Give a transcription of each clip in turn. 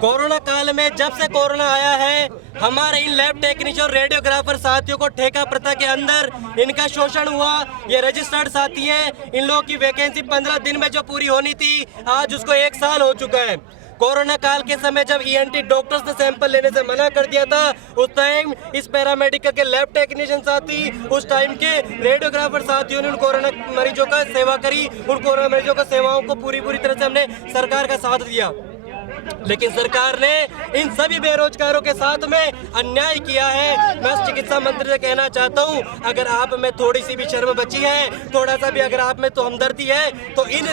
Corona काल में जब से कोरोना आया है हमारे इन लैब टेक्नीशियन और रेडियोग्राफर साथियों को ठेका प्रथा के अंदर इनका शोषण हुआ। ये रजिस्टर्ड साथी हैं, इन लोगों की वैकेंसी 15 दिन में जो पूरी होनी थी आज उसको 1 साल हो चुका है। कोरोना काल के समय जब ईएनटी डॉक्टर्स ने सैंपल लेने से मना कर दिया था उस टाइम इस पैरामेडिकल के लैब टेक्नीशियन साथी, उस टाइम के रेडियोग्राफर साथियों ने उन कोरोना मरीजों का सेवा करी। उन कोरोना मरीजों का सेवाओं को पूरी तरह से हमने सरकार का साथ दिया, लेकिन सरकार ने इन सभी बेरोजगारों के साथ में अन्याय किया है। मैं चिकित्सा मंत्री से कहना चाहता हूं, अगर आप में थोड़ी सी भी शर्म बची है, थोड़ा सा भी अगर आप में तो हमदर्दी है, तो इन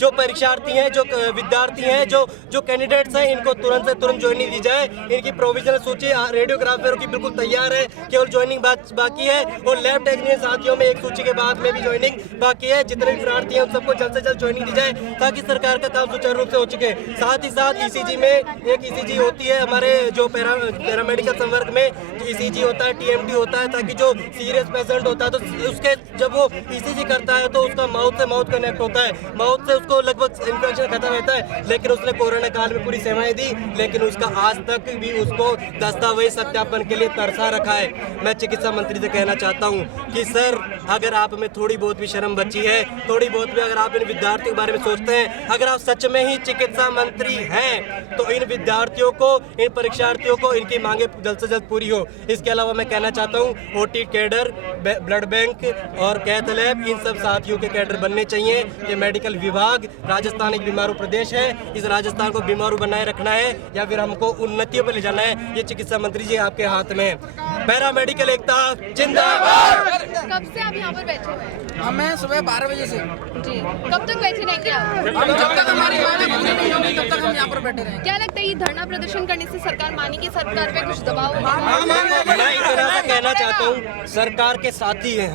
जो परीक्षार्थी हैं, जो विद्यार्थी हैं, जो कैंडिडेट्स हैं, इनको तुरंत से तुरंत ज्वाइनिंग दी जाए। इनकी प्रोविजनल सूची रेडियोग्राफरों की बिल्कुल तैयार है, केवल ज्वाइनिंग बाकी है। और लैब टेक्नीशियन साथियों में एक सूची के बाद में भी ज्वाइनिंग बाकी है। जितने भी प्रार्थी हैं उन सबको जल्द से जल्द ज्वाइनिंग दी जाए ताकि सरकार का काम सुचारू रूप से हो चुके। साथ ही साथ ईसीजी में एक ईसीजी होती है हमारे जो पैरामेडिकल संवर्ग में ईसीजी होता है, टीएमटी होता है, ताकि जो सीरियस पेशेंट होता है तो उसके जब वो ईसीजी करता है तो उसका माउथ से माउथ कनेक्ट होता है, माउथ से उसको लगभग इन्फेक्शन खत्म रहता है। लेकिन उसने कोरोना काल में पूरी सेवाएं दी, लेकिन उसका आज तक भी उसको दस्तावेज सत्यापन के लिए तरसा रखा है। मैं चिकित्सा मंत्री से कहना चाहता हूँ कि सर, अगर आप में थोड़ी बहुत भी शर्म बची है, थोड़ी बहुत भी अगर आप इन विद्यार्थियों के बारे में सोचते हैं, अगर आप सच में ही चिकित्सा मंत्री हैं तो इन विद्यार्थियों को, इन परीक्षार्थियों को इनकी मांगे जल्द से जल्द पूरी हो। इसके अलावा मैं कहना चाहता हूँ ओटी कैडर, ब्लड बैंक और कैथ लैब, इन सब साथियों के कैडर बनने चाहिए। ये मेडिकल विभाग, राजस्थान एक बीमारू प्रदेश है, इस राजस्थान को बीमारू बनाए रखना है या फिर हमको उन्नतियों पर ले जाना है, ये चिकित्सा मंत्री जी आपके हाथ में है। पैरामेडिकल एकता जिंदाबाद। कब से आप यहाँ पर बैठे हुए हैं? हमें सुबह 12 बजे से जी, कब तक बैठे रहेंगे आप? हम जब तक हमारी मांगें पूरी नहीं होंगी तब तक हम यहाँ पर बैठे रहेंगे। क्या लगता है ये धरना प्रदर्शन करने से सरकार मानेगी, सरकार पे कुछ दबाव होगा? मैं इस तरह से कहना चाहता हूँ, सरकार के साथी हैं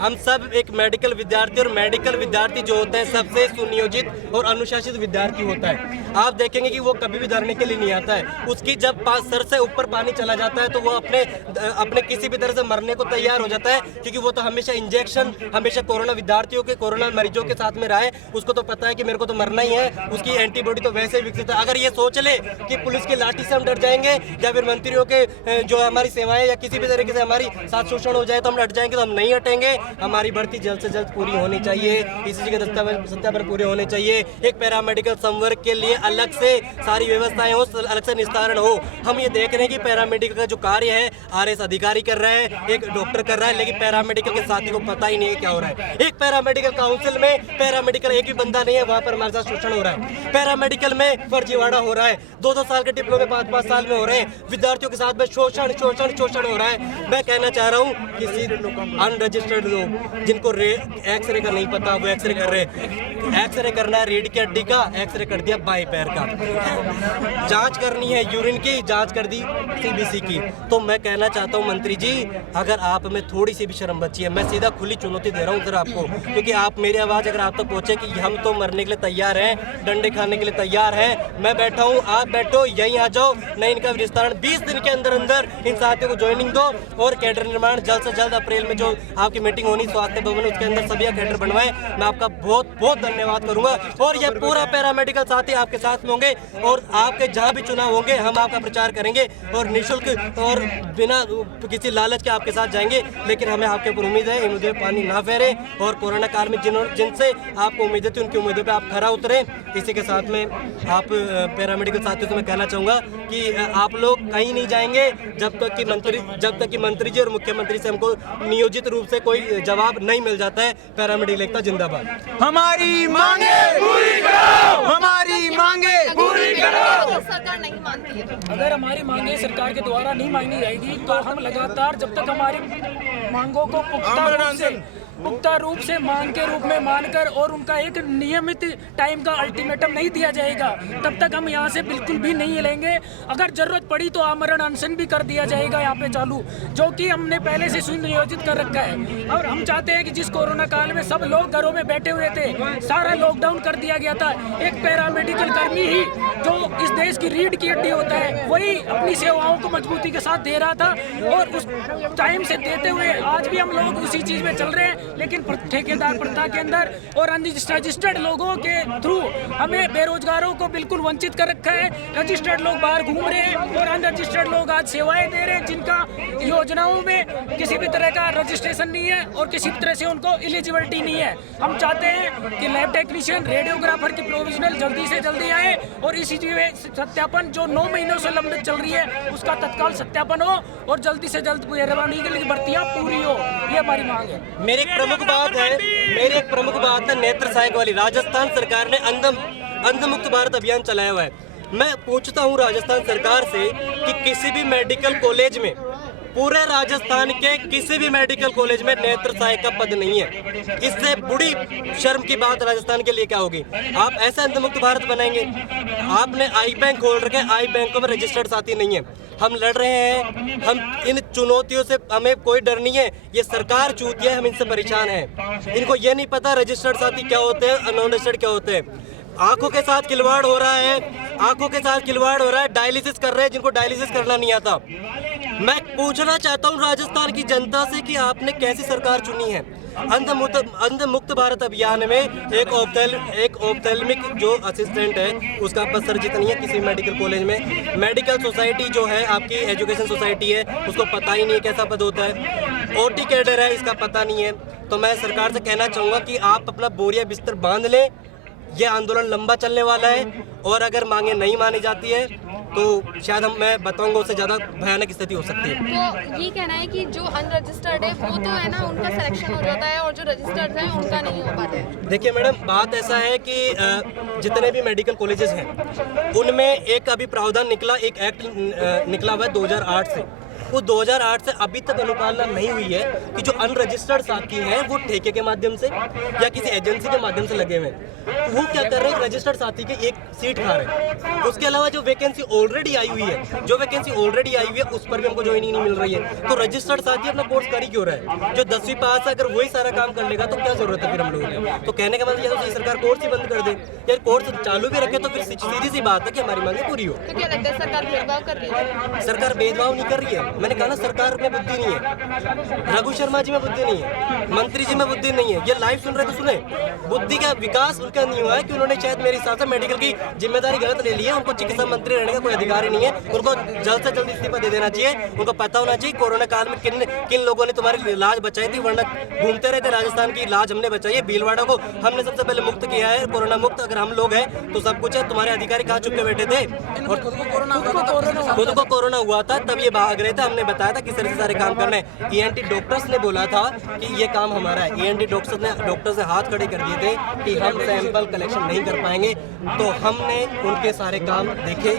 हम सब एक मेडिकल विद्यार्थी, और मेडिकल विद्यार्थी जो होता है सबसे सुनियोजित और अनुशासित विद्यार्थी होता है। आप देखेंगे कि वो कभी भी धरने के लिए नहीं आता है। उसकी जब सर से ऊपर पानी चला जाता है तो वो अपने किसी भी तरह से मरने को तैयार हो जाता है, क्योंकि वो तो हमेशा इंजेक्शन, हमेशा कोरोना विद्यार्थियों के, कोरोना मरीजों के साथ में रहा है। उसको तो पता है कि मेरे को तो मरना ही है, उसकी एंटीबॉडी तो वैसे विकसित है। अगर ये सोच ले कि पुलिस की लाठी से हम डर जाएंगे या फिर मंत्रियों के जो हमारी सेवाएं या किसी भी तरीके से हमारी साथ शोषण हो जाए तो हम हट जाएंगे, तो हम नहीं हटेंगे। हमारी भर्ती जल्द से जल्द पूरी होनी चाहिए, ईसीजी के दस्तावेज सत्यापन पूरे होने चाहिए। एक पैरामेडिकल संवर्ग के लिए अलग से सारी व्यवस्थाएं हो, अलग से निस्तारण हो। हम ये देख रहे हैं कि पैरामेडिकल का जो कार्य है आरएस अधिकारी कर रहा है, एक डॉक्टर कर रहा है, लेकिन पैरामेडिकल के साथी को पता ही नहीं है क्या हो रहा है। एक पैरामेडिकल काउंसिल में पैरामेडिकल एक भी बंदा नहीं है, वहां पर हमारे साथ शोषण हो रहा है। पैरामेडिकल में फर्जीवाड़ा हो रहा है, 2-2 साल के डिप्लोमे 5-5 साल में हो रहे हैं। विद्यार्थियों के साथ में शोषण हो रहा है। मैं कहना चाह रहा हूँ किसी अनरजिस्टर्ड लोग जिनको एक्सरे का नहीं पता, वो एक्सरे कर रहे हैं। एक्सरे करना है रीढ़ की हड्डी का, एक्सरे कर दिया बाएं पैर का। जांच करनी है यूरिन की, जांच कर दी सीबीसी की। तो मैं कहना चाहता हूं मंत्री जी, अगर आप में थोड़ी सी भी शर्म बची है, मैं सीधा खुली चुनौती दे रहा हूं सर आपको, क्योंकि आप मेरी आवाज अगर आप तक पहुंचे कि हम तो मरने के लिए तैयार हैं, डंडे खाने के लिए तैयार हैं, मैं बैठा हूं, आप बैठो, यहीं आ जाओ। नहीं इनका विस्तारण 20 दिन के अंदर अंदर इन साथियों को ज्वाइनिंग दो और कैडर निर्माण जल्द से जल्द अप्रैल में जो आपकी मीटिंग होनी स्वास्थ्य भवन उसके अंदर सभी कैडर बनवाएं। मैं आपका बहुत बहुत धन्यवाद करूंगा और यह पूरा पैरामेडिकल साथी आपके साथ में होंगे और आपके जहां भी चुनाव होंगे हम आपका प्रचार करेंगे और निःशुल्क और बिना किसी लालच के आपके साथ जाएंगे। लेकिन हमें आपके ऊपर उम्मीद है, इन मुद्दों पे पानी ना फेरे और कोरोना काल में जिनसे आपको उम्मीदें थी उनकी उम्मीदों पे आप खरा उतरे। इसी के साथ में आप पैरामेडिकल साथियों से मैं कहना चाहूँगा कि आप लोग कहीं नहीं जाएंगे जब तक कि मंत्री जी और मुख्यमंत्री से हमको नियोजित रूप से कोई जवाब नहीं मिल जाता है। पैरामेडिकल एकता जिंदाबाद। हमारी मांगे पूरी करो, हमारी मांगे पूरी करो। सरकार नहीं मानती है तो अगर हमारी मांगे सरकार के द्वारा नहीं मांगी जाएगी तो हम लगातार जब तक हमारी मांगों को पुख्ता रूप से मांग के रूप में मानकर और उनका एक नियमित टाइम का अल्टीमेटम नहीं दिया जाएगा तब तक हम यहाँ से बिल्कुल भी नहीं हिलेंगे। अगर जरूरत पड़ी तो आमरण अनशन भी कर दिया जाएगा यहाँ पे चालू, जो कि हमने पहले से सुनियोजित कर रखा है। और हम चाहते हैं कि जिस कोरोना काल में सब लोग घरों में बैठे हुए थे, सारा लॉकडाउन कर दिया गया था, एक पैरामेडिकल कर्मी ही जो इस देश की रीढ़ की हड्डी होता है वही अपनी सेवाओं को मजबूती के साथ दे रहा था और उस टाइम से देते हुए आज भी हम लोग उसी चीज में चल रहे हैं। लेकिन ठेकेदार प्रथा के अंदर और अनरजिस्टर्ड लोगों के थ्रू हमें बेरोजगारों को बिल्कुल वंचित कर रखा है। रजिस्टर्ड लोग बाहर घूम रहे हैं और अनरजिस्टर्ड लोग आज सेवाएं दे रहे हैं जिनका योजनाओं में किसी भी तरह का रजिस्ट्रेशन नहीं है और किसी भी तरह से उनको एलिजिबिलिटी नहीं है। हम चाहते हैं कि लैब टेक्नीशियन, रेडियोग्राफर की प्रोविजनल जल्दी से जल्दी आए और इसी सत्यापन जो 9 महीनों से लंबित चल रही है उसका तत्काल सत्यापन हो और जल्दी से जल्द भर्तियां पूरी हो, ये हमारी मांग है। मेरी एक प्रमुख बात है नेत्र सहायक वाली। राजस्थान सरकार ने अंध मुक्त भारत अभियान चलाया हुआ है। मैं पूछता हूँ राजस्थान सरकार से कि किसी भी मेडिकल कॉलेज में, पूरे राजस्थान के किसी भी मेडिकल कॉलेज में नेत्र सहायक का पद नहीं है। इससे बड़ी शर्म की बात राजस्थान के लिए क्या होगी? आप ऐसा अंधमुक्त भारत बनाएंगे? आपने आई बैंक खोल रखे, आई बैंकों में रजिस्टर्ड साथी नहीं है। हम लड़ रहे हैं, हम इन चुनौतियों से हमें कोई डर नहीं है। ये सरकार चूतिया है, हम इनसे परेशान हैं। इनको ये नहीं पता रजिस्टर्ड साथी क्या होते हैं, नॉन रजिस्टर्ड क्या होते हैं। आंखों के साथ खिलवाड़ हो रहा है, आंखों के साथ खिलवाड़ हो रहा है, डायलिसिस कर रहे हैं जिनको डायलिसिस करना नहीं आता। मैं पूछना चाहता हूँ राजस्थान की जनता से कि आपने कैसी सरकार चुनी है? अंध मुक्त भारत अभियान में एक ऑप्थेल्मिक जो असिस्टेंट है उसका पद सर्जित नहीं है किसी मेडिकल कॉलेज में। मेडिकल सोसाइटी जो है आपकी एजुकेशन सोसाइटी है उसको पता ही नहीं है कैसा पद होता है। ओटी कैडर है, इसका पता नहीं है। तो मैं सरकार से कहना चाहूँगा कि आप अपना बोरिया बिस्तर बांध लें, ये आंदोलन लंबा चलने वाला है और अगर मांगे नहीं मानी जाती है तो शायद मैं बताऊंगा उससे ज़्यादा भयानक स्थिति हो सकती है। तो ये कहना है कि जो अनरजिस्टर्ड है वो तो है ना, उनका सिलेक्शन हो जाता है और जो रजिस्टर्ड है उनका नहीं हो पाता है। देखिए मैडम, बात ऐसा है कि जितने भी मेडिकल कॉलेजेस हैं उनमें एक अभी प्रावधान निकला, एक एक्ट निकला हुआ है 2008 से। वो 2008 से अभी तक अनुपालना नहीं हुई है कि जो अनरजिस्टर्ड साथी हैं वो ठेके के माध्यम से या किसी एजेंसी के माध्यम से लगे हुए हैं। वो क्या कर रहे हैं, रजिस्टर्ड साथी के एक सीट खा रहे हैं। उसके अलावा जो वैकेंसी ऑलरेडी आई हुई है, उस पर भी हमको ज्वाइनिंग नहीं मिल रही है। तो रजिस्टर्ड साथी अपना कोर्स कर ही क्यों रहा है? जो 10वीं पास है अगर वही सारा काम कर लेगा तो क्या जरूरत है फिर हम लोगों ने? तो कहने का मतलब यह है सरकार कोर्स ही बंद कर दे या कोर्स चालू भी रखे तो फिर सीधी सी बात है कि हमारी मांगे पूरी हो। तो क्या लगता है सरकार भेदभाव कर रही है? सरकार भेदभाव नहीं कर रही है। मैंने कहा ना, सरकार में बुद्धि नहीं है, रघु शर्मा जी में बुद्धि नहीं है, मंत्री जी में बुद्धि नहीं है। ये लाइव सुन रहे तो सुने, बुद्धि का विकास उनका नहीं हुआ है कि उन्होंने शायद मेरे हिसाब से मेडिकल की जिम्मेदारी गलत ले ली है। उनको चिकित्सा मंत्री रहने का कोई अधिकार ही नहीं है। उनको जल्द से जल्द इस्तीफा दे देना चाहिए। उनको पता होना चाहिए कोरोना काल में किन लोगों ने तुम्हारी लाज बचाई थी, वरना घूमते रहते। राजस्थान की लाज हमने बचाई है, भीलवाड़ा को हमने सबसे पहले मुक्त किया है, कोरोना मुक्त। अगर हम लोग हैं तो सब कुछ है। तुम्हारे अधिकारी कहाँ चुप के बैठे थे? और खुद को कोरोना हुआ था तब ये भाग रहे थे। हमने बताया था किस तरह से सारे काम करने। ENT डॉक्टर्स ने बोला था कि ये काम हमारा है। ENT डॉक्टर्स ने हाथ खड़े कर दिए थे कि हम सैंपल कलेक्शन नहीं कर पाएंगे। तो हमने उनके सारे काम देखे,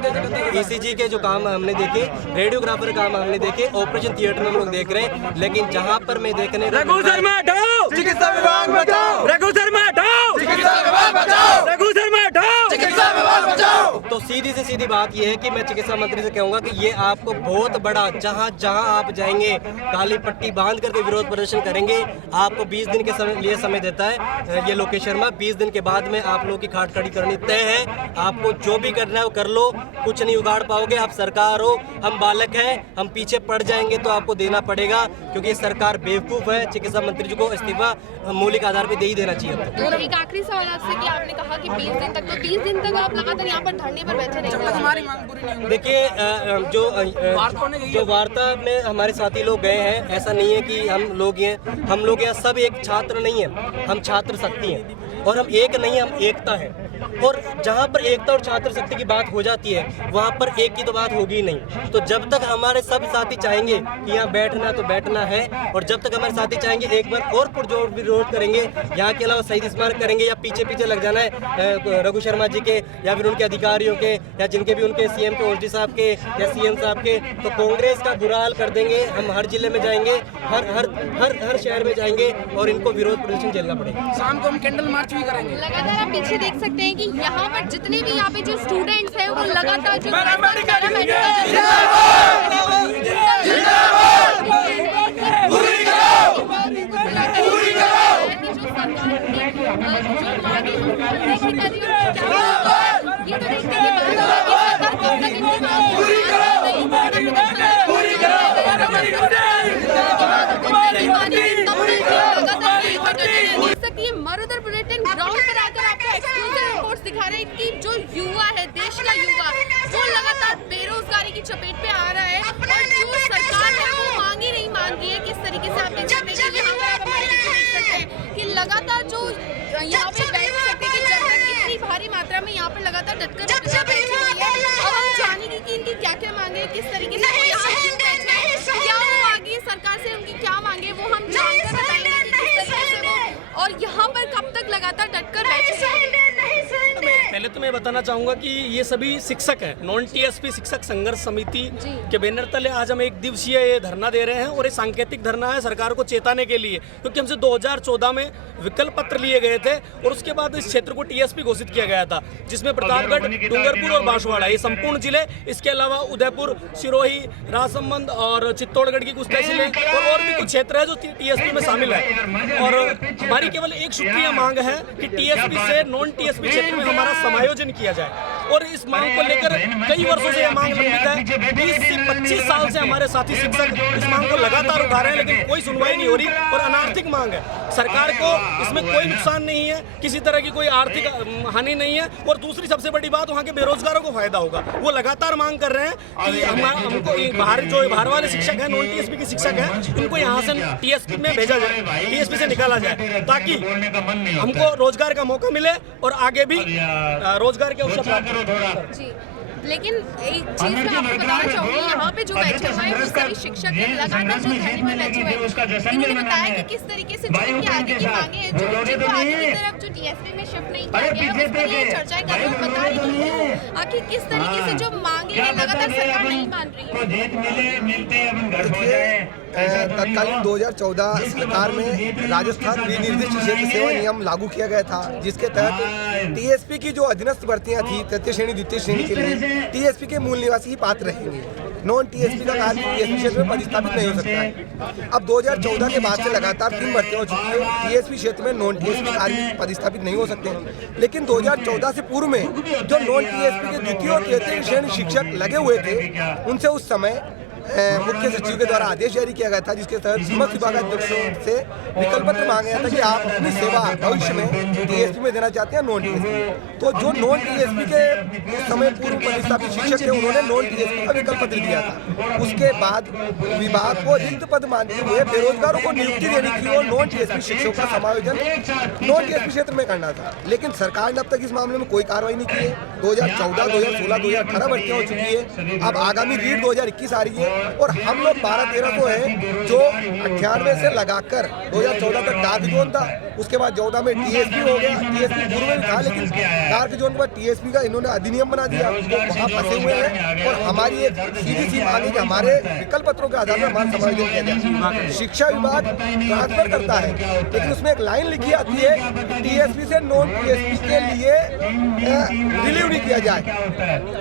ECG के जो काम हमने देखे, रेडियोग्राफर काम हमने देखे, ऑपरेशन थिएटर में हम लोग देख रहे हैं। लेकिन जहां पर मैं देखने रघु शर्मा हटाओ, चिकित्सा विभाग बचाओ, रघु शर्मा हटाओ, चिकित्सा विभाग बचाओ, रघु शर्मा में हटाओ, चिकित्सा विभाग बचाओ। तो सीधी से सीधी बात यह है कि मैं चिकित्सा मंत्री से कहूंगा कि ये आपको बहुत बड़ा, जहां जहां आप जाएंगे काली पट्टी बांध करके विरोध प्रदर्शन करेंगे। आपको 20 दिन के लिए समय देता है ये लोकेश शर्मा। 20 दिन के बाद में आप लोगों की खाट खड़ी करनी तय है। आपको जो भी करना है वो कर लो, कुछ नहीं उगाड़ पाओगे। आप सरकार हो, हम बालक हैं, हम पीछे पड़ जाएंगे तो आपको देना पड़ेगा, क्योंकि ये सरकार बेवकूफ है। चिकित्सा मंत्री जी को इस्तीफा मौलिक आधार पर दे ही देना चाहिए। तो एक आखिरी सवाल आपसे कि आपने कहा कि 20 दिन तक, तो 20 दिन तक आप लगातार यहाँ पर धरने पर बैठे जब तक रहेंगे? हमारी मांग पूरी नहीं होगी। देखिए जो वार्ता में हमारे साथी लोग गए हैं, ऐसा नहीं है कि हम लोग यहाँ सब एक छात्र नहीं है, हम छात्र शक्ति हैं और हम एक नहीं, हम एकता है। और जहाँ पर एकता और छात्र शक्ति की बात हो जाती है वहाँ पर एक की तो बात होगी ही नहीं। तो जब तक हमारे सब साथी चाहेंगे कि यहाँ बैठना तो बैठना है, और जब तक हमारे साथी चाहेंगे एक बार और पुरजोर विरोध करेंगे, यहाँ के अलावा शहीद स्मारक करेंगे या पीछे पीछे लग जाना है रघु शर्मा जी के या फिर उनके अधिकारियों के या जिनके भी उनके सीएम के, ओएसडी साहब के या सीएम साहब के, तो कांग्रेस का बुरा हाल कर देंगे। हम हर जिले में जाएंगे, हर शहर में जाएंगे और इनको विरोध प्रदर्शन झेलना पड़ेगा। शाम को हम कैंडल मार्च भी करेंगे। लगातार आप पीछे देख सकते हैं कि यहाँ पर जितने भी यहाँ पे जो स्टूडेंट्स हैं वो लगातार जो मरुधर बुलेटिन ग्राउंड पर आकर आपको एक्सक्लूसिव रिपोर्ट्स दिखा रहे हैं कि जो युवा है, देश का युवा, वो लगातार बेरोजगारी की चपेट पे आ रहा है और जो सरकार है वो मांग ही नहीं मान रही है। किस तरीके से आप देख सकते हैं कि यहाँ पर आप हमारे देख सकते हैं कि लगातार जो यहाँ पे बैठ सकते हैं कि जनता कितनी भारी मात्रा में यहाँ पर लगातार डटकर बैठी हुई है। अब हम जानेंगे कि इनकी क्या क्या मांगे, किस तरीके से वो यहाँ क्यों बैठे हैं, क्या वो आगे सरकार से उनकी क्या मांगे, वो हम जानकर बताएंगे कि किस तरीके से वो, और यहाँ पर कब तक लगातार डटकर बैठे हैं। पहले तो मैं बताना चाहूंगा कि ये सभी शिक्षक हैं, नॉन टीएसपी शिक्षक संघर्ष समिति के बैनर तले आज हम 1 दिवसीय ये धरना दे रहे हैं। और ये सांकेतिक धरना है सरकार को चेताने के लिए, क्योंकि हमसे 2014 में विकल्प पत्र लिए गए थे और उसके बाद इस क्षेत्र को टीएसपी घोषित किया गया था, जिसमें प्रतापगढ़, डूंगरपुर और बांसवाड़ा ये संपूर्ण जिले, इसके अलावा उदयपुर, सिरोही, राजसमंद और चित्तौड़गढ़ की कुछ तहसीलें और भी कुछ क्षेत्र है जो टीएसपी में शामिल है। और हमारी केवल एक शुक्रिया मांग है कि टीएसपी से नॉन टीएसपी क्षेत्र में हमारा समायोजन किया जाए। और इस मांग को लेकर कई वर्षों से यह मांग लंबित है। 20 से 25 साल से हमारे साथी शिक्षक इस मांग को लगातार उठा रहे हैं, लेकिन कोई सुनवाई नहीं हो रही और अनार्थिक मांग है। सरकार को इसमें कोई नुकसान नहीं है, किसी तरह की कोई आर्थिक हानि नहीं है। और दूसरी सबसे बड़ी बात, वहाँ के बेरोजगारों को फायदा होगा। वो लगातार मांग कर रहे हैं कि हमको बाहर वाले शिक्षक हैं, नॉन टीएसपी के शिक्षक हैं, इनको यहाँ से टीएसपी में भेजा जाए, टीएसपी से निकाला जाए, ताकि हमको रोजगार का मौका मिले और आगे भी रोजगार के अवसर प्राप्त हो। जी, लेकिन एक चीज मैं आपको बताना चाहूंगी, यहाँ पे जो बैठे हुए हैं वो सभी शिक्षक हैं, लगातार जो धरने में बैठे हुए हैं, इन्होंने बताया कि किस तरीके से जो इनकी आगे की मांगे हैं, जो आगे की तरफ जो टीएसपी में शिफ्ट नहीं किया गया है, उस पर ये चर्चाएं कर रहे हैं, बता रही हैं आखिर किस तरीके से जो मांगे हैं लगातार सरकार नहीं मान रही है। तत्कालीन 2014 सरकार में राजस्थान विनिर्दिष्ट क्षेत्र सेवा नियम लागू किया गया था, जिसके तहत टीएसपी की जो अधीनस्थ भर्तियां थी तृतीय श्रेणी द्वितीय श्रेणी के लिए टीएसपी के मूल निवासी ही पात्र रहेंगे। नॉन टीएसपी का कार्य टीएसपी क्षेत्र में पदस्थापित नहीं हो सकता है। अब 2014 के बाद से लगातार 3 भर्तियां हो चुकी है। टीएसपी क्षेत्र में नॉन टीएसपी कार्य पदस्थापित नहीं हो सकते, लेकिन 2014 से पूर्व में जो नॉन टीएसपी के द्वितीय और तृतीय श्रेणी शिक्षक लगे हुए थे, उनसे उस समय मुख्य सचिव के द्वारा आदेश जारी किया गया था, जिसके तहत सीमत विभागाध्यक्षों से विकल्प पत्र मांगा गया था कि आप अपनी सेवा भविष्य में टीएसपी में देना चाहते हैं नॉन टीएसपी। तो जो नॉन टीएसपी के उस समय पूर्व पदस्थापित शिक्षक थे, उन्होंने नॉन टीएसपी का विकल्प पत्र दिया था। उसके बाद विभाग को रिक्त पद मानते हुए बेरोजगारों को नियुक्ति देने की और नॉन टीएसपी शिक्षकों का समायोजन नॉन टीएसपी क्षेत्र में करना था, लेकिन सरकार ने अब तक इस मामले में कोई कार्रवाई नहीं की है। 2014, 2016, 2018 भर्तियां हो चुकी है। अब आगामी रीट 2021 आ रही है, और हम लोग 12-13 हैं जो 98 से लगाकर 2014 तक डार्क जोन था, उसके बाद 14 में टीएसपी हो गया। टीएसपी पूर्व में था, लेकिन डार्क जोन के बाद टीएसपी का इन्होंने अधिनियम बना दिया, तो वहाँ फंसे हुए हैं। और हमारी एक सीधी सी मांग है कि हमारे विकल्प पत्रों के आधार पर हमारा समायोजन किया जाए। शिक्षा विभाग ट्रांसफर करता है, लेकिन उसमें एक लाइन लिखी आती है टीएसपी से नॉन टीएसपी के लिए रिलीव नहीं किया जाए।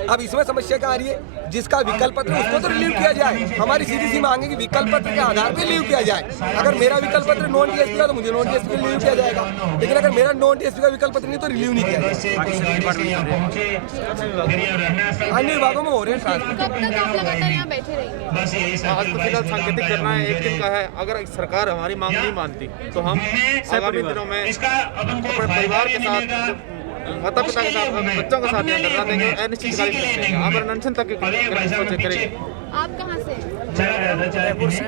अब इसमें समस्या क्या आ रही है, जिसका विकल्प पत्र उसको तो रिलीव किया जाए। हमारी सीधी सी मांग है कि विकल्प पत्र के आधार पर रिलीव किया जाए। अगर मेरा विकल्प पत्र नॉन टीएसपी का तो मुझे नॉन टीएसपी रिलीव किया जाएगा, लेकिन अगर मेरा नॉन टीएसपी का विकल्प पत्र नहीं तो रिलीव नहीं किया जाएगा। अन्य विभागों में हो रहे हैं ट्रांसफर। कब तक आप लगातार यहाँ बैठे रहेंगे? आज तो फिलहाल सांकेतिक करना है, 1 दिन का है। अगर सरकार हमारी मांग नहीं मानती तो हम आगामी दिनों में अपने परिवार के साथ, माता पिता के साथ, बच्चों के साथ धरना देंगे, अनिश्चितकालीन देंगे, आमरण अनशन तक करेंगे। आप कहाँ से? जयपुर से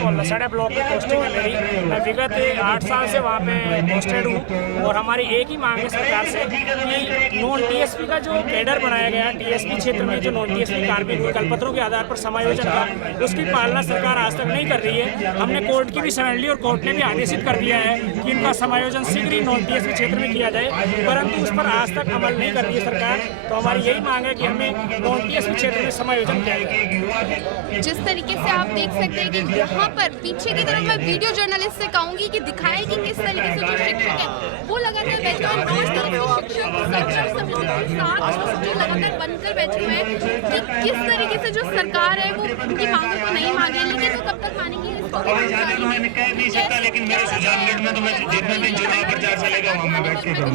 हूँ, लसाड़ा ब्लॉक में पोस्टिंग है मेरी। मैं विगत 8 साल से वहाँ पे पोस्टेड हूँ और हमारी एक ही मांग है सरकार से कि नॉन टीएसपी का जो कैडर बनाया गया टीएसपी क्षेत्र में, जो नॉन टीएसपी कार्मिक विकल्प पत्रों के आधार पर समायोजन का, उसकी पालना सरकार आज तक नहीं कर रही है। हमने कोर्ट की भी शरण ली और कोर्ट ने भी आदेशित कर दिया है कि इनका समायोजन शीघ्र ही नॉन टीएसपी क्षेत्र में किया जाए, परंतु उस पर आज तक अमल नहीं कर रही है सरकार। तो हमारी यही मांग है कि हमें नॉन टीएसपी क्षेत्र में समायोजन किया जाए। जिस तरीके से आप देख सकते हैं कि यहाँ पर पीछे की तरफ मैं वीडियो जर्नलिस्ट से कहूँगी कि दिखाएं कि किस तरीके से जो शिक्षक है वो लगातार बैठे हुए हैं। रोज तरीके से शिक्षक संघर्ष समिति के साथ जो लगातार बनकर बैठे हुए हैं कि किस तरीके से जो सरकार है वो उनकी मांगों को नहीं माने, लेकिन वो कब तक मानेंगे इसको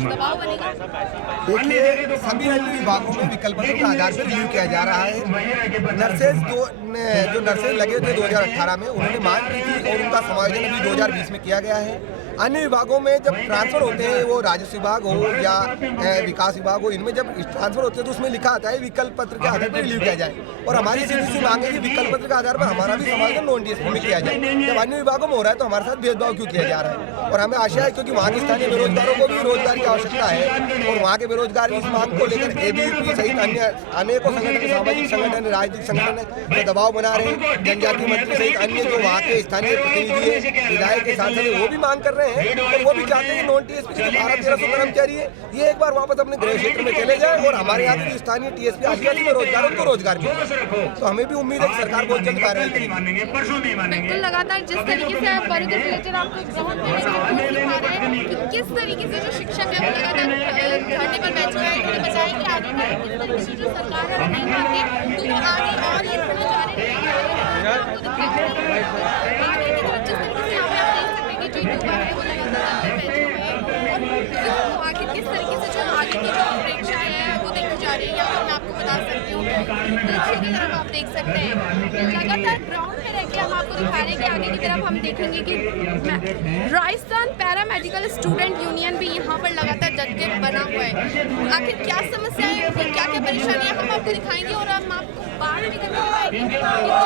दबाव बनेगा। देखिए, सभी अन्य विभागों में विकल्प पत्रों के आधार पर रिव्यू किया जा रहा है। नर्सेज जो नर्सेज लगे थे 2018 में, उन्होंने मांग की थी और उनका समायोजन अभी 2020 में किया गया है। अन्य विभागों में जब ट्रांसफर होते हैं, वो राजस्व विभाग हो या विकास विभाग हो, इनमें जब ट्रांसफर होते हैं तो उसमें लिखा आता है विकल्प पत्र के आधार पर रिलीव किया जाए। और हमारी सीधी सी मांग है कि विकल्प पत्र के आधार पर हमारा भी समायोजन नॉन टीएसपी में किया जाए। जब अन्य विभागों में हो रहा है तो हमारे साथ भेदभाव क्यों किया जा रहा है? और हमें आशा है क्योंकि वहाँ के स्थानीय बेरोजगारों को भी रोजगार की आवश्यकता है और वहाँ के बेरोजगार की इस मांग को लेकर एबीवीपी सहित अन्य अनेकों संगठन, सामाजिक संगठन, राजनीतिक संगठन जो दबाव बना रहे हैं। जनजातीय मंत्री सहित अन्य जो वहाँ के स्थानीय प्रतिनिधि है, विधायक के साथ वो भी मांग कर रहे हैं और वो भी चाहते हैं कि नॉन टीएसपी के 1200-1300 कर्मचारी है, ये एक बार वापस अपने गृह क्षेत्र में चले जाए और हमारे यहाँ के स्थानीय टीएसपी आदिवासी बेरोजगार उनको रोजगार मिले। तो हमें भी उम्मीद है कि सरकार बहुत जल्द कार्रवाई करेगी। बिल्कुल, लगातार जिस तरीके से आप बड़े रिलेटेड आपको ग्राउंड में दिखा रहे हैं कि किस तरीके से जो शिक्षक है वो लगातार धरने पर बैठे हुए हैं। उन्होंने बताया कि आगे किस तरीके से जो सरकार है वो नहीं मानती तो वो आगे और ये बढ़ना चाह रहे हैं। आपको दिखाया आगे की तरफ जिस तरीके से यहाँ पे आप देख सकते हैं कि जो युवा है वो लगातार बैठे हुए हैं और आगे किस तरीके से जो आगे की जो परीक्षाएं हैं वो देखी जा रही है। यहाँ पर मैं आपको बता सकती हूँ, पीछे की तरफ आप देख सकते हैं लगातार ग्राउंड में रह के हम आपको दिखा रहे हैं कि आगे की तरफ हम देखेंगे कि Rajasthan para medical student union भी यहाँ पर लगातार जग के बना हुआ है। आखिर क्या समस्याएं हैं, क्या क्या परेशानियां हम आपको दिखाएंगे और हम आपको बाहर भी करवा पाएंगे कि जो यहाँ पर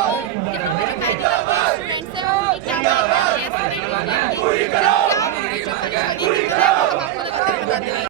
जो मेडिकल स्टूडेंट्स हैं उनकी क्या परेशानी है, क्या उनकी जो परेशानी है वो हम आपको लगातार बताते हैं।